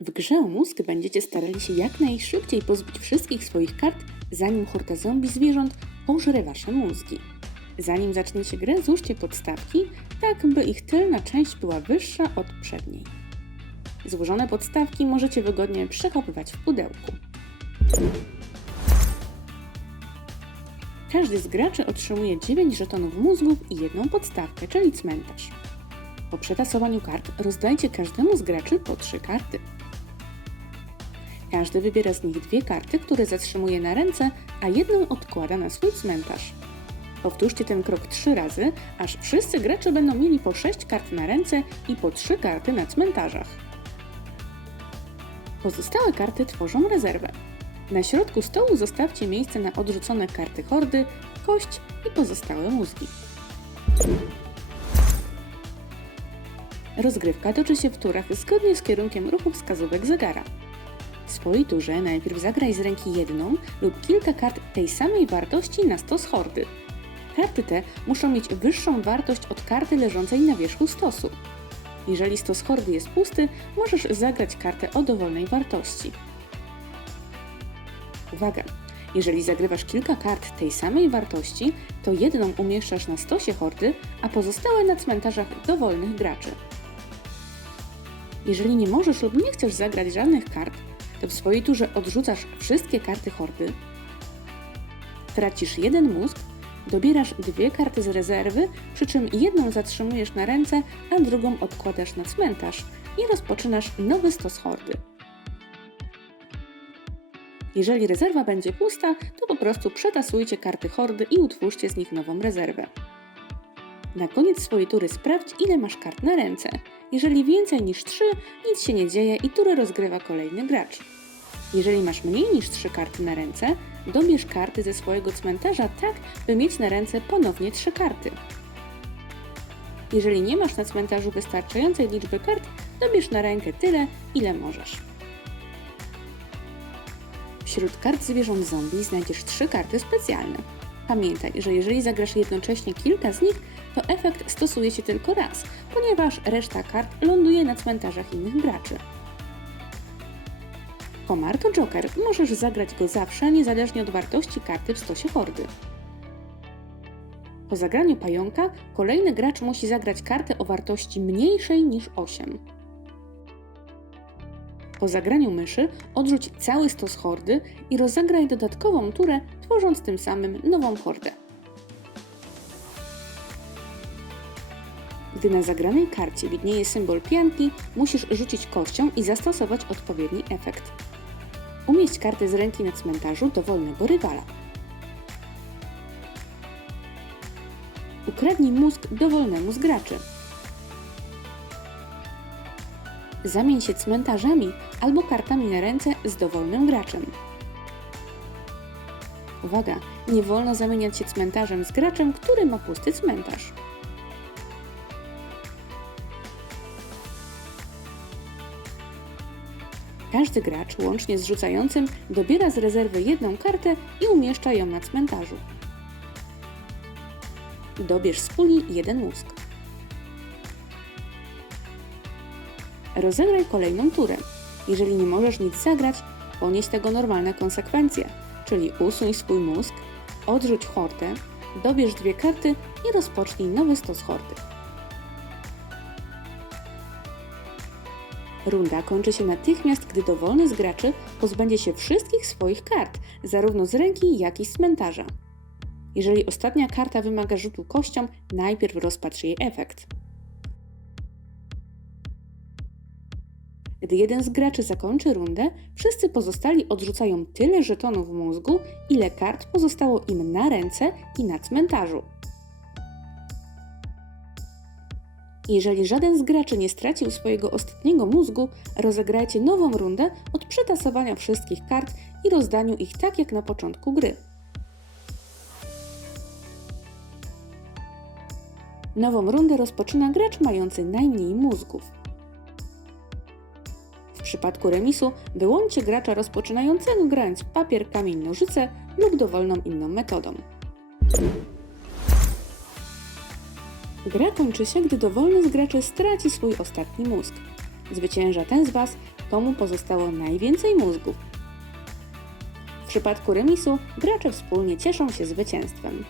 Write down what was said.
W grze o mózg będziecie starali się jak najszybciej pozbyć wszystkich swoich kart, zanim horda zombie zwierząt pożre wasze mózgi. Zanim zaczniecie grę, złóżcie podstawki, tak by ich tylna część była wyższa od przedniej. Złożone podstawki możecie wygodnie przechowywać w pudełku. Każdy z graczy otrzymuje 9 żetonów mózgów i jedną podstawkę, czyli cmentarz. Po przetasowaniu kart rozdajcie każdemu z graczy po 3 karty. Każdy wybiera z nich dwie karty, które zatrzymuje na ręce, a jedną odkłada na swój cmentarz. Powtórzcie ten krok trzy razy, aż wszyscy gracze będą mieli po 6 kart na ręce i po 3 karty na cmentarzach. Pozostałe karty tworzą rezerwę. Na środku stołu zostawcie miejsce na odrzucone karty hordy, kość i pozostałe mózgi. Rozgrywka toczy się w turach zgodnie z kierunkiem ruchu wskazówek zegara. W swojej turze najpierw zagraj z ręki jedną lub kilka kart tej samej wartości na stos hordy. Karty te muszą mieć wyższą wartość od karty leżącej na wierzchu stosu. Jeżeli stos hordy jest pusty, możesz zagrać kartę o dowolnej wartości. Uwaga! Jeżeli zagrywasz kilka kart tej samej wartości, to jedną umieszczasz na stosie hordy, a pozostałe na cmentarzach dowolnych graczy. Jeżeli nie możesz lub nie chcesz zagrać żadnych kart, to w swojej turze odrzucasz wszystkie karty hordy, tracisz jeden mózg, dobierasz dwie karty z rezerwy, przy czym jedną zatrzymujesz na ręce, a drugą odkładasz na cmentarz i rozpoczynasz nowy stos hordy. Jeżeli rezerwa będzie pusta, to po prostu przetasujcie karty hordy i utwórzcie z nich nową rezerwę. Na koniec swojej tury sprawdź, ile masz kart na ręce. Jeżeli więcej niż 3, nic się nie dzieje i turę rozgrywa kolejny gracz. Jeżeli masz mniej niż 3 karty na ręce, dobierz karty ze swojego cmentarza tak, by mieć na ręce ponownie 3 karty. Jeżeli nie masz na cmentarzu wystarczającej liczby kart, dobierz na rękę tyle, ile możesz. Wśród kart zwierząt zombie znajdziesz 3 karty specjalne. Pamiętaj, że jeżeli zagrasz jednocześnie kilka z nich, to efekt stosuje się tylko raz, ponieważ reszta kart ląduje na cmentarzach innych graczy. Komar to Joker, możesz zagrać go zawsze, niezależnie od wartości karty w stosie hordy. Po zagraniu pająka, kolejny gracz musi zagrać kartę o wartości mniejszej niż 8. Po zagraniu myszy odrzuć cały stos hordy i rozegraj dodatkową turę, tworząc tym samym nową hordę. Gdy na zagranej karcie widnieje symbol pianki, musisz rzucić kością i zastosować odpowiedni efekt. Umieść kartę z ręki na cmentarzu dowolnego rywala. Ukradnij mózg dowolnemu z graczy. Zamień się cmentarzami albo kartami na ręce z dowolnym graczem. Uwaga, nie wolno zamieniać się cmentarzem z graczem, który ma pusty cmentarz. Każdy gracz, łącznie z rzucającym, dobiera z rezerwy jedną kartę i umieszcza ją na cmentarzu. Dobierz z puli jeden mózg. Rozegraj kolejną turę. Jeżeli nie możesz nic zagrać, ponieś tego normalne konsekwencje, czyli usuń swój mózg, odrzuć hordę, dobierz dwie karty i rozpocznij nowy stos hordy. Runda kończy się natychmiast, gdy dowolny z graczy pozbędzie się wszystkich swoich kart, zarówno z ręki, jak i z cmentarza. Jeżeli ostatnia karta wymaga rzutu kością, najpierw rozpatrz jej efekt. Gdy jeden z graczy zakończy rundę, wszyscy pozostali odrzucają tyle żetonów mózgu, ile kart pozostało im na ręce i na cmentarzu. Jeżeli żaden z graczy nie stracił swojego ostatniego mózgu, rozegrajcie nową rundę od przetasowania wszystkich kart i rozdaniu ich tak jak na początku gry. Nową rundę rozpoczyna gracz mający najmniej mózgów. W przypadku remisu wyłączcie gracza rozpoczynającego grając papier, kamień, nożyce lub dowolną inną metodą. Gra kończy się, gdy dowolny z graczy straci swój ostatni mózg. Zwycięża ten z Was, komu pozostało najwięcej mózgów. W przypadku remisu gracze wspólnie cieszą się zwycięstwem.